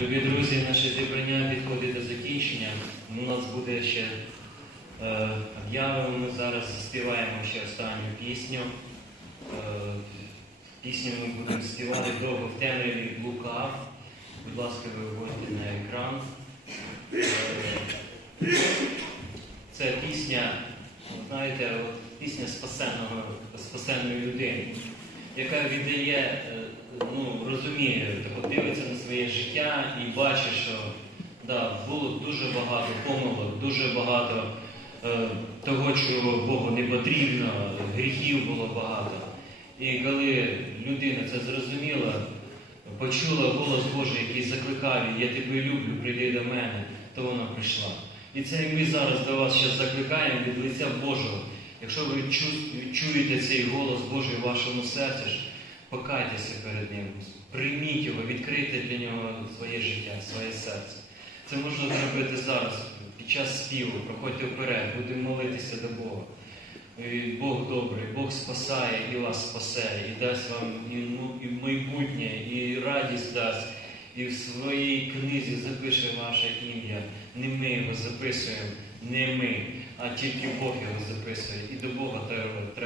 Любі друзі, наше зібрання підходить до закінчення. У нас буде ще е, об'яви. Ми зараз співаємо ще останню пісню. Е, пісню ми будемо співати довго в темряві Лука. Будь ласка, виводьте на екран. Е, це пісня, знаєте, от пісня спасенного, спасенної людини, яка віддає, е, ну, розуміє, дивиться на своє життя і бачить, що да, було дуже багато помилок, дуже багато е, того, чого Богу не потрібно, гріхів було багато. І коли людина це зрозуміла, почула голос Божий, який закликав я тебе люблю, прийди до мене, то вона прийшла. І це і ми зараз до вас ще закликаємо від лиця Божого. Якщо ви чу- відчуєте цей голос Божий в вашому серці, покайтеся перед Ним, прийміть його, відкрийте для нього своє життя, своє серце. Це можна зробити зараз, під час співу, проходьте вперед, будемо молитися до Бога. І Бог добрий, Бог спасає і вас спасе, і дасть вам і майбутнє, і радість дасть, і в своїй книзі запише ваше ім'я. Не ми його записуємо, не ми, а тільки Бог його записує. І до Бога треба.